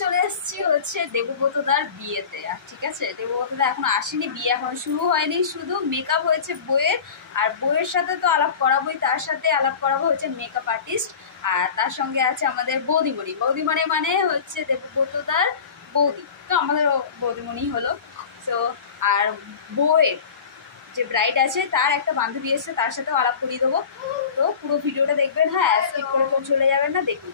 চলে এসেছি হচ্ছে দেবব্রতদার বিয়েতে। আর ঠিক আছে, দেবব্রতদা এখন আসেনি, বিয়ে এখন শুরু হয়নি, শুধু মেকআপ হয়েছে বইয়ের। আর বইয়ের সাথে তো আলাপ করাবোই, তার সাথে আলাপ করাবো হচ্ছে মেকআপ আর্টিস্ট। আর তার সঙ্গে আছে আমাদের বৌদিমণি। বৌদিমণি মানে হচ্ছে দেবব্রতদার বৌদি, তো আমাদের বৌদিমণি হলো। তো আর বইয়ের যে ব্রাইড আছে তার একটা বান্ধবী এসছে, তার সাথেও আলাপ করিয়ে দেবো। তো পুরো ভিডিওটা দেখবেন, হ্যাঁ স্কিপ করে কেউ চলে যাবেন না, দেখুন।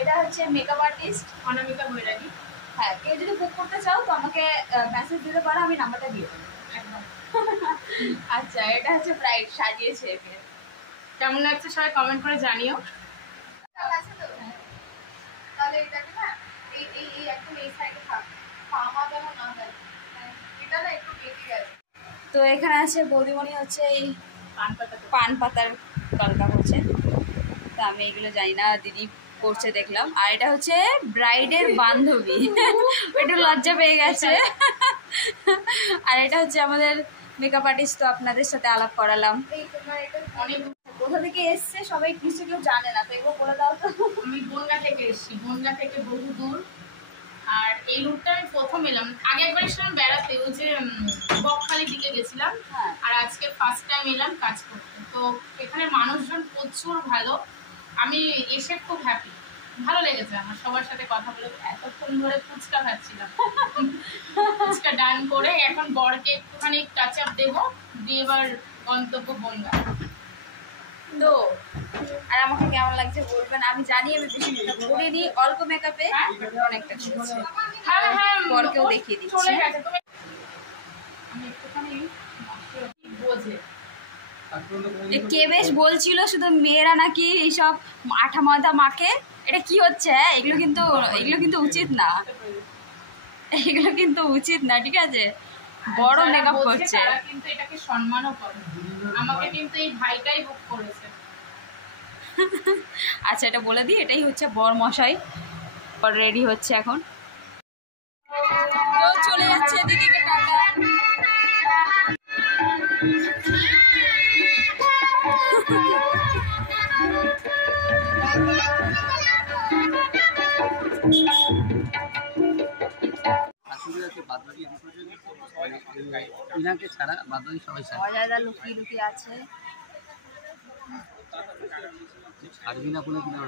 এটা হচ্ছে মেকআপ আর্টিস্ট অনামিকা বৈরাগী। হ্যাঁ, কেউ যদি বুক করতে চাও তো আমাকে মেসেজ দিতে পারো, আমি নাম্বারটা দিয়ে দেবো একদম। আচ্ছা, এটা হচ্ছে ব্রাইড সাজিয়েছে একে। কেমন লাগছে সবাই কমেন্ট করে জানিও। তাহলে এটাকে না এই এই এই একদম এই সাইডে থাক, পামা যেন না হয়, এটা না একটু বেঁকে গেছে। তো এখানে আছে বৌদিমণি হচ্ছে এই পান পাতার কলকা করছে। তো আমি এগুলো জানি না, দিদি করছে দেখলাম। আর এটা হচ্ছে ব্রাইডের বান্ধবী, একটু লজ্জা পেয়ে গেছে। আর এটা হচ্ছে আমাদের মেকআপ আর্টিস্ট, তো আপনাদের সাথে আলাপ করালাম। অনেক কোথা থেকে এসছে সবাই কিছু কেউ জানে না, তো এগুলো বলে দাও তো। আমি বনগা থেকে এসেছি, বনগা থেকে বহু দূর। আর এই রুটটা আমি প্রথম এলাম, আগে একবার এসেছিলাম বেড়াতে, ওই যে বকখালির দিকে গেছিলাম। আর আজকে ফার্স্ট টাইম এলাম কাজ করতে। তো এখানে মানুষজন প্রচুর ভালো, আমি এসে খুব হ্যাপি, ভালো লেগেছে আমার সবার সাথে কথা বলে। এতক্ষণ ধরে ফুচকা খাচ্ছিলাম, ফুচকা ডান করে এখন বরকে একটুখানি টাচ আপ দেবো, দিয়ে এবার গন্তব্য বনগা। তো আর আমাকে কেমন লাগছে বলবেন। আমি জানি আমি বেশি মেকআপ করিনি, অল্প মেকআপে অনেকটা করেছি। বরকেও দেখিয়ে দিচ্ছি। আমি একটুখানি বোঝে কে বেশ বলছিল শুধু মেয়েরা নাকি এইসব আঠা ময়দা মাখে, এটা কি হচ্ছে? এগুলো কিন্তু উচিত না, এগুলো কিন্তু উচিত না, ঠিক আছে? বড় মেকআপ করছে, তারা কিন্তু এটাকে সম্মানও করে। আমাকে কিন্তু এই ভাইটাই বুক করেছে। আচ্ছা, এটা বলে দিই, এটাই হচ্ছে বর মশাই, বর রেডি হচ্ছে এখন। চলে যাচ্ছে দিদিকে টাটা। ছাড়া বাদবাকি সবাই অজায়দা লুকিয়ে লুকিয়ে আছে। ছাড়বি না কোনো কিনা